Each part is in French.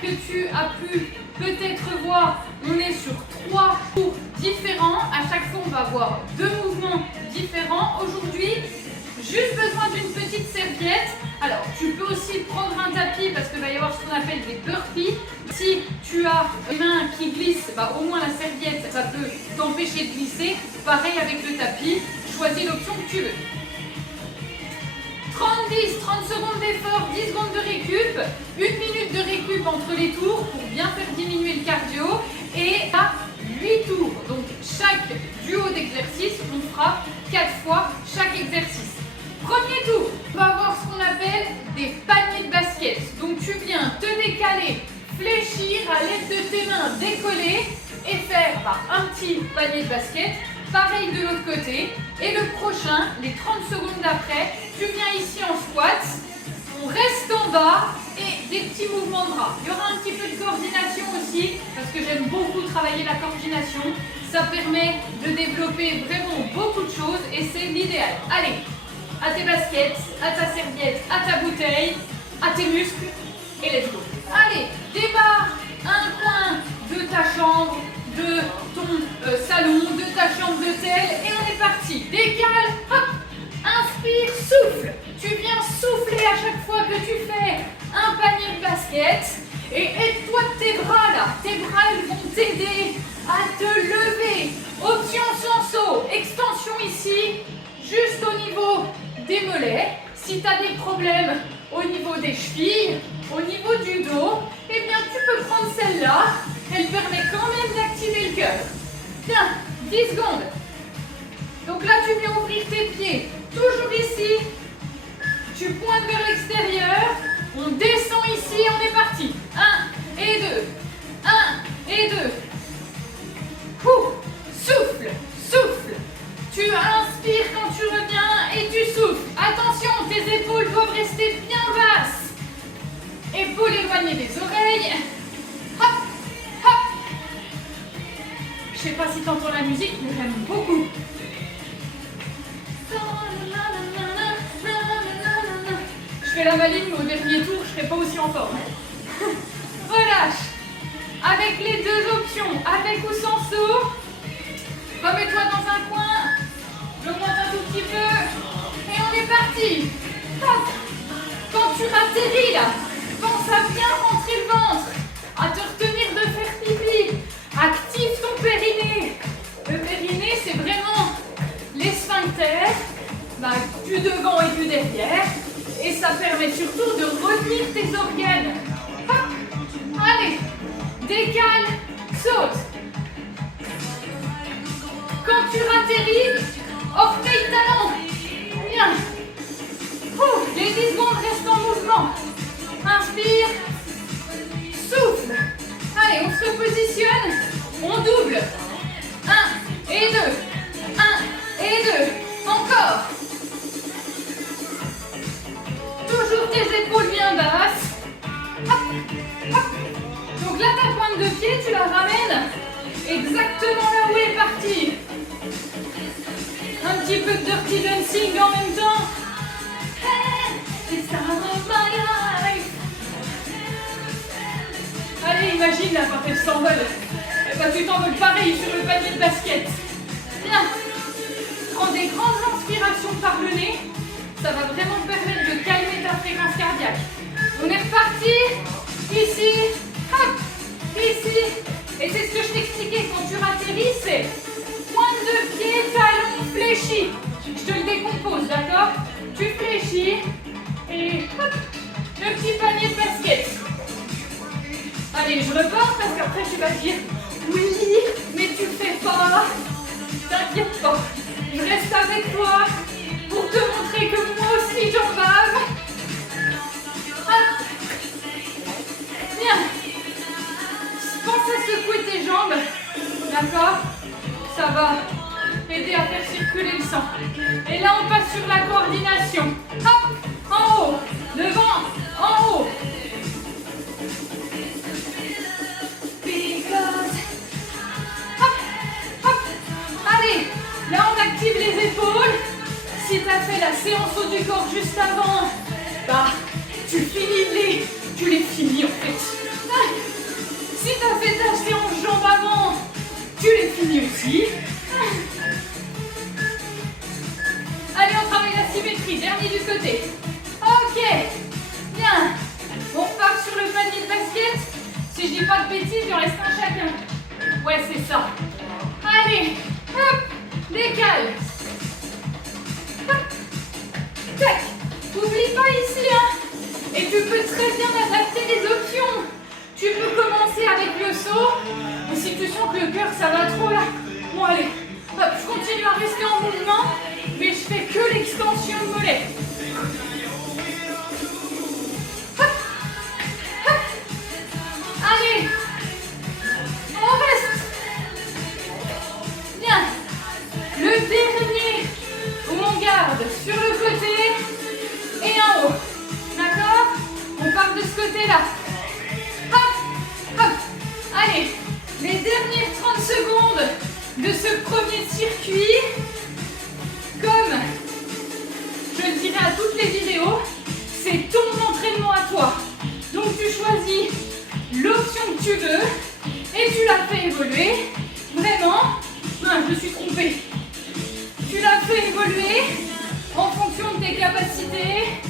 que tu as pu peut-être voir, on est sur 3 cours différents. À chaque fois, on va avoir 2 mouvements différents. Aujourd'hui, juste besoin d'une petite serviette. Alors, tu peux aussi prendre un tapis parce qu'il va y avoir ce qu'on appelle des burpees. Si tu as les mains qui glissent, bah, au moins la serviette, ça peut t'empêcher de glisser. Pareil avec le tapis, choisis l'option que tu veux. 30 secondes d'effort, 10 secondes de récup, 1 minute de récup entre les tours pour bien faire diminuer le cardio et à 8 tours. Donc chaque duo d'exercices, on fera 4 fois chaque exercice. Premier tour, on va avoir ce qu'on appelle des paniers de basket. Donc tu viens te décaler, fléchir à l'aide de tes mains décollées et faire un petit panier de basket. Pareil de l'autre côté. Et le prochain, les 30 secondes d'après, tu viens ici en squat, on reste en bas et des petits mouvements de bras. Il y aura un petit peu de coordination aussi, parce que j'aime beaucoup travailler la coordination. Ça permet de développer vraiment beaucoup de choses et c'est l'idéal. Allez, à tes baskets, à ta serviette, à ta bouteille, à tes muscles et let's go. Allez, démarre un coin de ta chambre, de ton salon, de ta chambre d'hôtel et on est parti. Décale, hop, inspire, souffle. Tu viens souffler à chaque fois que tu fais un panier de basket et aide-toi de tes bras là. Tes bras ils vont t'aider à te lever. Option sans saut, extension ici, juste au niveau des mollets. Si tu as des problèmes au niveau des chevilles, au niveau du dos, eh bien tu peux prendre celle-là. Elle permet quand même d'activer le cœur. Tiens, 10 secondes. Donc là, tu viens ouvrir tes pieds. Toujours ici. Tu pointes vers l'extérieur. On descend ici. On est parti. 1 et 2. 1 et 2. Souffle. Souffle. Tu inspires quand tu reviens et tu souffles. Attention, tes épaules doivent rester bien basses. Épaules éloignées des oreilles. Hop. Je sais pas si tu entends la musique, mais j'aime beaucoup. Je fais la maligne, mais au dernier tour, je serai pas aussi en forme. Relâche. Avec les deux options, avec ou sans saut. Remets-toi dans un coin. J'augmente un tout petit peu. Et on est parti. Hop. Quand tu atterris là, pense à bien rentrer le ventre. À te retenir de faire pipi. Active ton périnée. Le périnée, c'est vraiment les sphincters du devant et du derrière. Et ça permet surtout de retenir tes organes. Hop. Allez, décale, saute. Quand tu atterris, orteil talon. Bien. Les 10 secondes restent en mouvement. Inspire. Souffle. Allez, on se repositionne. On double. 1 et 2. 1 et 2. Encore. Toujours tes épaules bien basses. Hop, hop. Donc là, ta pointe de pied, tu la ramènes exactement là où elle est partie. Un petit peu de dirty dancing en même temps. Hey, it's time of my life. Allez, imagine là quand elle s'envole. Et bah tu t'envoles pareil sur le panier de basket. Bien. Prends des grandes inspirations par le nez. Ça va vraiment te permettre de calmer ta fréquence cardiaque. On est reparti. Ici. Hop. Ici. Et c'est ce que je t'expliquais quand tu atterris, c'est pointe de pied, talon, fléchi. Je te le décompose, d'accord? Tu fléchis. Et hop. Le petit panier de basket. Allez, je repars parce qu'après tu vas dire oui, mais tu le fais pas. T'inquiète pas. Je reste avec toi pour te montrer que moi aussi j'en bave. Hop. Bien. Pense à secouer tes jambes. D'accord? Ça va aider à faire circuler le sang. Et là, on passe sur la coordination. Hop. En haut. Devant. En haut. Allez, là on active les épaules. Si tu as fait la séance haut du corps juste avant, bah tu finis tu les finis en fait. tu as fait ta séance jambes avant, tu les finis aussi. Allez, on travaille la symétrie. Dernier du côté. Ok. Bien. On repart sur le panier de basket. Si je dis pas de bêtises, il en reste un chacun. Ouais, c'est ça. Allez. Hop. Décale. Hop. Tac. N'oublie pas ici, hein. Et tu peux très bien adapter les options. Tu peux commencer avec le saut. Et si tu sens que le cœur, ça va trop là. Bon, allez. Hop, je continue à rester en mouvement. Mais je fais que l'extension de mollet. Hop. Hop. Allez. On reste. Bien. Le dernier où on garde sur le côté et en haut. D'accord? On part de ce côté-là. Hop, hop. Allez, les dernières 30 secondes de ce premier circuit, comme je le dirais à toutes les vidéos, c'est ton entraînement à toi. Donc tu choisis l'option que tu veux et tu la fais évoluer. Vraiment, non, je me suis trompée. Tu la fais évoluer en fonction de tes capacités,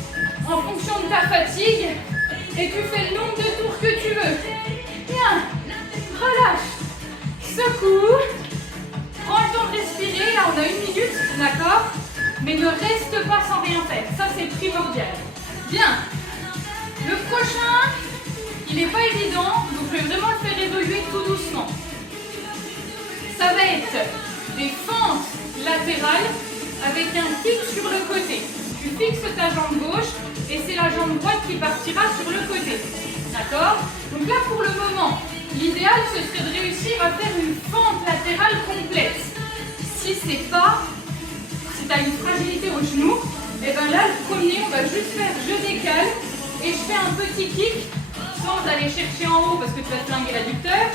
en fonction de ta fatigue, et tu fais le nombre de tours que tu veux. Bien, relâche, secoue, prends le temps de respirer, là on a 1 minute, d'accord? Mais ne reste pas sans rien faire, ça c'est primordial. Bien, le prochain, il n'est pas évident, donc je vais vraiment le faire évoluer tout doucement. Ça va être des fentes latérales avec un kick sur le côté. Tu fixes ta jambe gauche et c'est la jambe droite qui partira sur le côté. D'accord? Donc là, pour le moment, l'idéal, ce serait de réussir à faire une fente latérale complète. Si c'est pas, si tu as une fragilité au genou, et bien là, le premier, on va juste faire je décale et je fais un petit kick sans aller chercher en haut parce que tu vas te flinguer l'adducteur.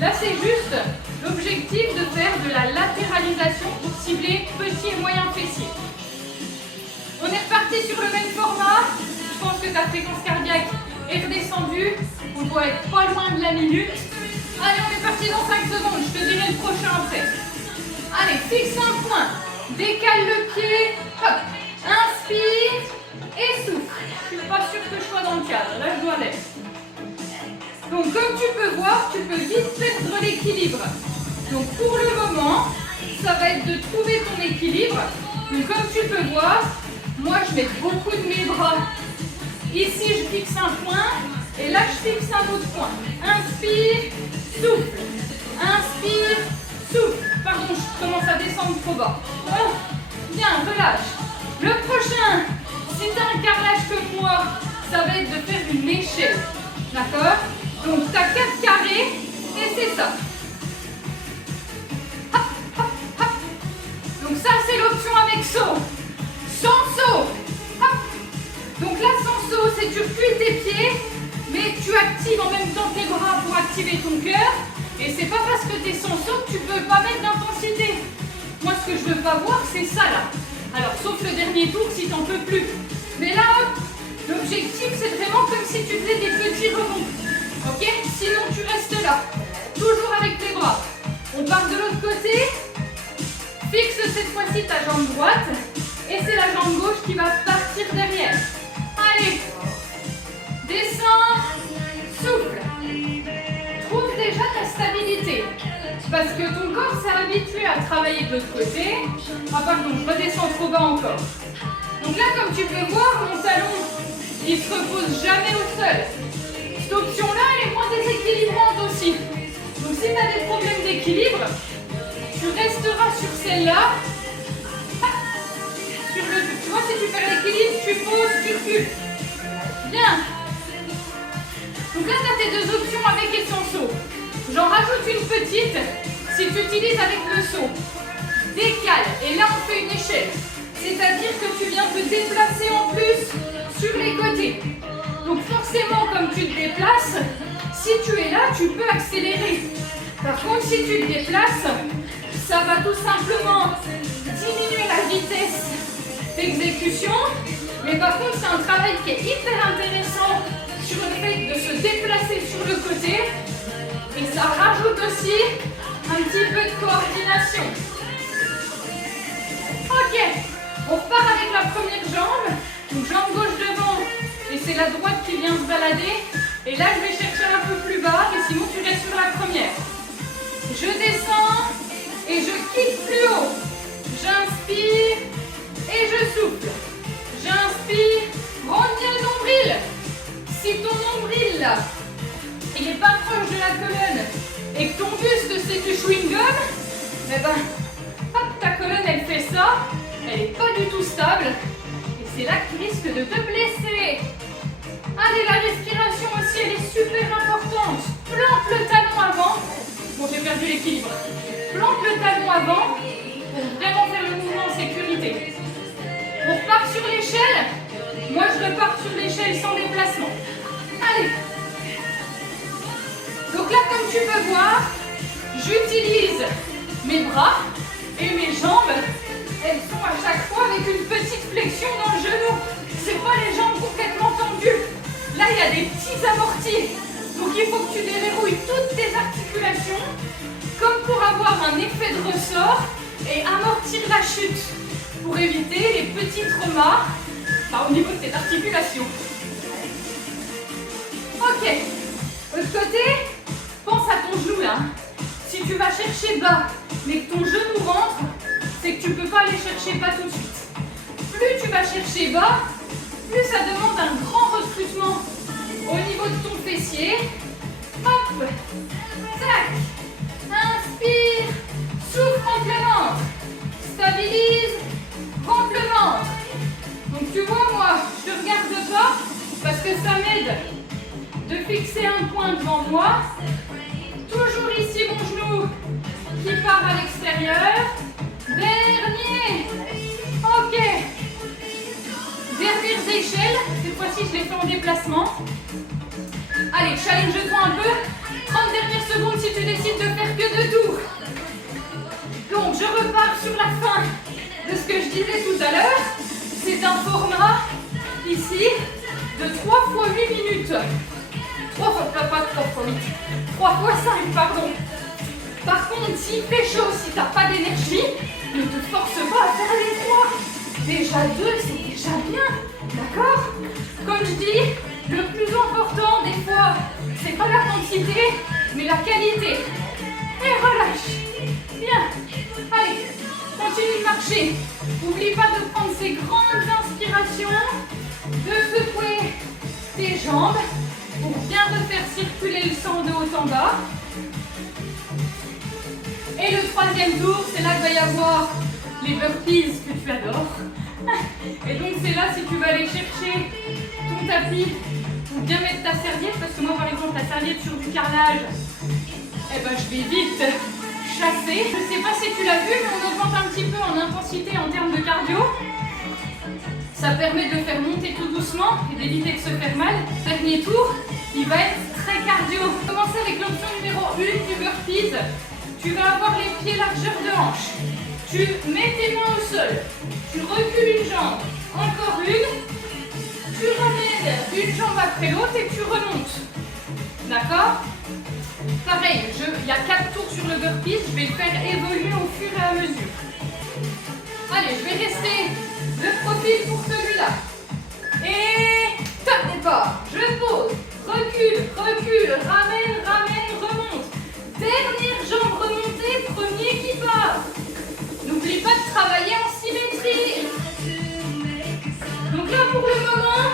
Là, c'est juste l'objectif de faire de la latéralisation pour cibler petit et moyen fessier. On est reparti sur le même format. Je pense que ta fréquence cardiaque est redescendue. On doit être pas loin de la minute. Allez, on est parti dans 5 secondes. Je te dirai le prochain après. Allez, fixe un point. Décale le pied. Hop. Inspire et souffle. Je suis pas sûre que je sois dans le cadre. Là, je dois l'être. Donc, comme tu peux voir, tu peux vite perdre l'équilibre. Donc, pour le moment, ça va être de trouver ton équilibre. Donc, comme tu peux voir, moi, je mets beaucoup de mes bras. Ici, je fixe un point. Et là, je fixe un autre point. Inspire, souffle. Inspire, souffle. Pardon, je commence à descendre trop bas. Oh, bien, relâche. Le prochain, si tu as un carrelage comme moi, ça va être de faire une échelle. D'accord? Donc, tu as 4 carrés et c'est ça. Hop, hop, hop. Donc, ça, c'est l'option avec saut. Sans saut. Hop. Donc là, sans saut, c'est tu recules tes pieds, mais tu actives en même temps tes bras pour activer ton cœur. Et c'est pas parce que tu es sans saut que tu peux pas mettre d'intensité. Moi, ce que je veux pas voir, c'est ça là. Alors, sauf le dernier tour si t'en peux plus. Mais là, hop, l'objectif, c'est vraiment comme si tu faisais des petits rebonds. Ok? Sinon, tu restes là. Toujours avec tes bras. On part de l'autre côté. Fixe cette fois-ci ta jambe droite. Et c'est la jambe gauche qui va partir derrière. Allez. Descends. Souffle. Trouve déjà ta stabilité. Parce que ton corps s'est habitué à travailler de l'autre côté. Ah pardon, je redescends trop bas encore. Donc là, comme tu peux voir, mon talon, il ne se repose jamais au sol. Cette option-là, elle est moins déséquilibrante aussi. Donc si tu as des problèmes d'équilibre, tu resteras sur celle-là. Tu vois, si tu perds l'équilibre, tu poses, tu recules. Bien. Donc là, tu as tes deux options avec et sans saut. J'en rajoute une petite si tu utilises avec le saut. Décale. Et là, on fait une échelle. C'est-à-dire que tu viens te déplacer en plus sur les côtés. Donc forcément, comme tu te déplaces, si tu es là, tu peux accélérer. Par contre, si tu te déplaces, ça va tout simplement diminuer la vitesse d'exécution. Mais par contre, c'est un travail qui est hyper intéressant sur le fait de se déplacer sur le côté Et ça rajoute aussi un petit peu de coordination. Ok, on repart avec la première jambe. Donc jambe gauche devant et c'est la droite qui vient se balader. Et là je vais chercher un peu plus bas, mais sinon tu restes sur la première. Je descends et je quitte plus haut. J'inspire et je souffle. J'inspire, rentre bien le nombril. Si ton nombril là, il n'est pas proche de la colonne et que ton buste c'est du chewing-gum, eh ben, hop, ta colonne elle fait ça, elle n'est pas du tout stable et c'est là que tu risques de te blesser. Allez, la respiration aussi elle est super importante. Plante le talon avant. Bon, j'ai perdu l'équilibre. Plante le talon avant pour vraiment faire le mouvement en sécurité. On repart sur l'échelle. Moi je repars sur l'échelle sans déplacement. Allez. Donc là, comme tu peux voir, j'utilise mes bras et mes jambes. Elles sont à chaque fois avec une petite flexion dans le genou. C'est pas les jambes complètement tendues. Là, il y a des petits amortis. Donc il faut que tu déverrouilles toutes tes articulations comme pour avoir un effet de ressort et amortir la chute pour éviter les petits traumas au niveau de tes articulations. Ok. L'autre côté, pense à ton genou là. Si tu vas chercher bas, mais que ton genou rentre, c'est que tu ne peux pas aller chercher bas tout de suite. Plus tu vas chercher bas, plus ça demande un grand recrutement au niveau de ton fessier. Hop, tac, inspire, souffle, rentre le ventre, stabilise, rentre le ventre. Donc tu vois, moi, je te regarde pas parce que ça m'aide de fixer un point devant moi. Toujours ici mon genou qui part à l'extérieur. Dernier. Ok. Dernières échelles. Cette fois-ci, je les fais en déplacement. Allez, challenge-toi un peu. 30 dernières secondes si tu décides de faire que 2 tours. Donc, je repars sur la fin de ce que je disais tout à l'heure. C'est un format, ici, de 3 fois 8 minutes. 3 fois, pas 3 fois 8. 3 fois 5, pardon. Par contre, s'il fait chaud, si tu n'as pas d'énergie, ne te force pas à faire les 3. Déjà 2, c'est déjà bien. D'accord? Comme je dis, le plus important, des fois, c'est pas la quantité, mais la qualité. Et relâche. Bien. Allez, continue de marcher. N'oublie pas de prendre ces grandes inspirations, de secouer tes jambes pour bien refaire circuler le sang de haut en bas. Et le troisième tour, c'est là qu'il va y avoir les burpees que tu adores. Et donc c'est là si tu vas aller chercher ton tapis pour bien mettre ta serviette, parce que moi par exemple la serviette sur du carrelage, eh ben je vais vite chasser. Je ne sais pas si tu l'as vu, mais on augmente un petit peu en intensité en termes de cardio. Ça permet de le faire monter tout doucement et d'éviter de se faire mal. Dernier tour, il va être très cardio. Commencer avec l'option numéro 1 du burpees. Tu vas avoir les pieds largeur de hanche. Tu mets tes mains au sol. Tu recules une jambe. Encore une. Tu ramènes une jambe après l'autre et tu remontes. D'accord? Pareil, il y a 4 tours sur le burpees. Je vais le faire évoluer au fur et à mesure. Allez, je vais rester de profil pour celui-là. Et top départ. Je pose. Recule, recule, ramène, ramène, remonte. Dernière jambe remontée, premier qui part. N'oublie pas de travailler en symétrie. Donc là, pour le moment,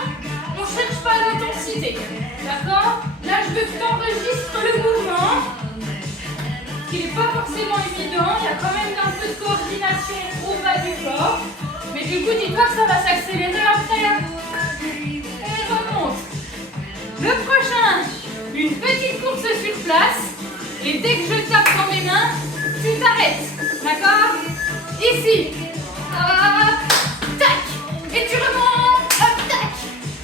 on ne cherche pas l'intensité. D'accord? Là, je veux que tu enregistres le mouvement, qui n'est pas forcément évident. Il y a quand même un peu de coordination au bas du corps. Mais du coup, dis-toi que ça va s'accélérer après. Et remonte. Le prochain, une petite course sur place. Et dès que je tape dans mes mains, tu t'arrêtes. D'accord? Ici. Hop, tac. Et tu remontes. Hop, tac.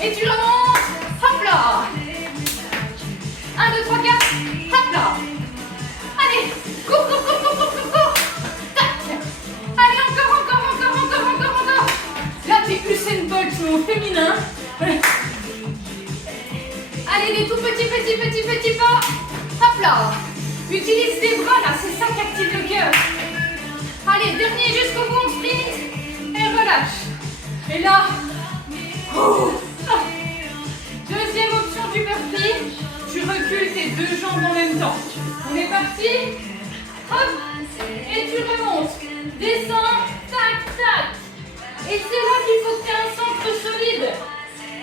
Et tu remontes. Hop là. 1, 2, 3, 4. Hop là. Allez. Cours, cours, cours, cours, cours, cours, cours. Tac. Allez, encore. Là, t'es Usain Bolt, mais au féminin. Allez, des tout petits pas. Hop. Hop là. Utilise tes bras là, c'est ça qui active le cœur. Allez, dernier jusqu'au bout, on sprint. Et relâche. Et là, deuxième option du burpee. Tu recules tes deux jambes en même temps. On est parti. Hop. Et tu remontes. Descends. Tac, tac. Et c'est là qu'il faut que tu aies un centre solide.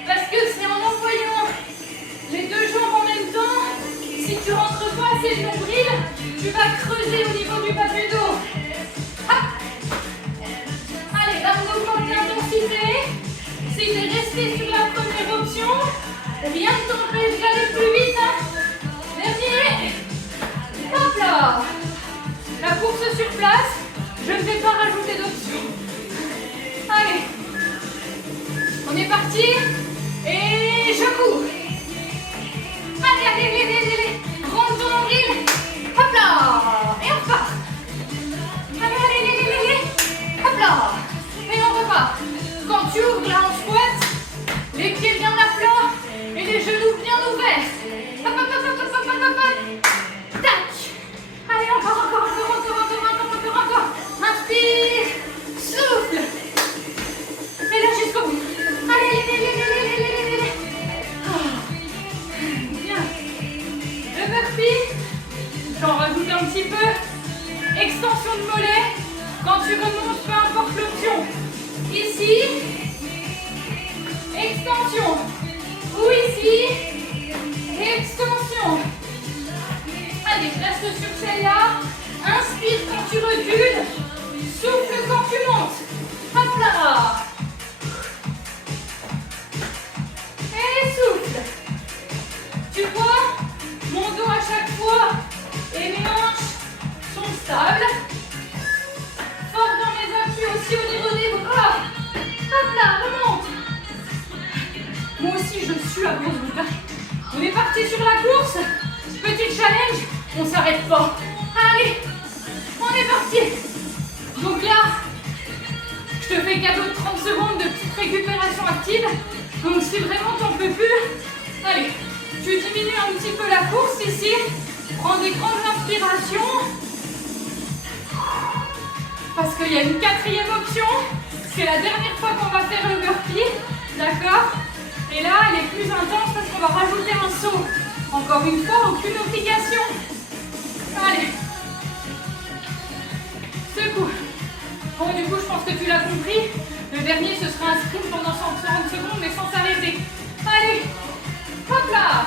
Parce que c'est en employant les deux jambes en même temps, si tu rentres pas assez le nombril, tu vas creuser au niveau du bas du dos. Hop. Allez, là on augmente l'intensité. Si tu es resté sur la première option, rien ne t'empêche d'aller plus vite. Dernier. Hop là. La course sur place, je ne vais pas rajouter d'options. Allez. On est parti. Et je cours. Allez, allez, allez, allez, allez. Rentre ton nombril. Hop là. Et on repart. Allez, allez, allez, allez, allez. Hop là. Et on repart. Quand tu ouvres là en squat, les pieds bien à plat et les genoux bien ouverts. Hop, hop, hop, hop, hop, hop, hop, hop. Tac. Allez, encore, encore, encore, encore, encore, encore, encore, encore. Inspire. Souffle. Et là jusqu'au bout. Allez, allez, allez, allez, allez, allez, allez, allez. Bien. Le burpee, j'en rajoute un petit peu. Extension de mollet. Quand tu remontes, peu importe l'option. Ici. Extension. Ou ici. Extension. Allez, reste sur celle-là. Inspire quand tu recules. Souffle quand tu montes. Hop là. Et souffle. Tu vois, mon dos à chaque fois et mes hanches sont stables. Fort dans mes appuis aussi au niveau des bras. Hop là, remonte. Moi aussi je suis à cause de ça. On est parti sur la course. Petit challenge, on s'arrête pas. Allez, on est parti. Donc là, je te fais cadeau de 30 secondes de petite récupération active. Donc si vraiment t'en peux plus, allez, tu diminues un petit peu la course ici. Prends des grandes inspirations. Parce qu'il y a une quatrième option. C'est la dernière fois qu'on va faire le burpee. D'accord? Et là, elle est plus intense parce qu'on va rajouter un saut. Encore une fois, aucune obligation. Allez. Secoue. Bon, du coup, je pense que tu l'as compris. Le dernier, ce sera un sprint pendant 130 secondes, mais sans s'arrêter. Allez. Hop là.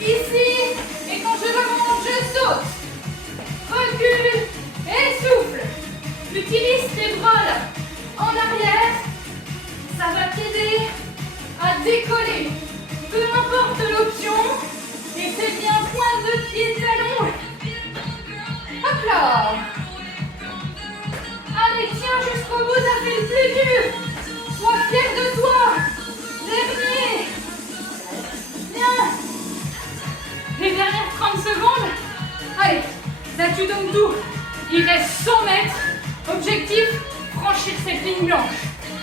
Ici. Et quand je remonte, je saute. Recule. Et souffle. Utilise tes bras là, en arrière. Ça va t'aider à décoller. Peu importe l'option. Et c'est bien pointe de pied, talon. Hop là. Allez, tiens jusqu'au bout, ça fait le plus dur. Sois fier de toi. Dernier. Bien. Les dernières 30 secondes. Allez, là tu donnes tout. Il reste 100 mètres. Objectif, franchir cette ligne blanche.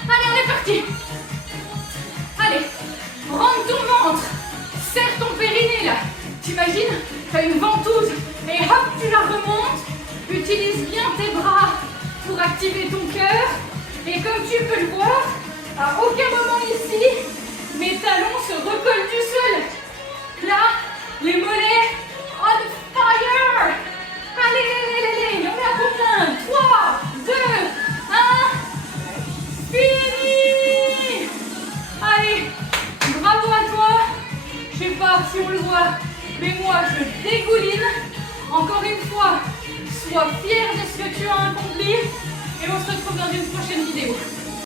Allez, on est parti. Allez, rentre ton ventre. Serre ton périnée là. T'imagines, tu as une ventouse et hop, tu la remontes. Utilise bien tes bras pour activer ton cœur. Et comme tu peux le voir, à aucun moment ici, mes talons se recollent du sol. Là, les mollets on fire. Allez, allez, allez, allez, on est à combien? 3, 2, 1, fini. Allez, bravo à toi. Je sais pas si on le voit, mais moi je dégouline. Encore une fois, sois fier de ce que tu as accompli et on se retrouve dans une prochaine vidéo.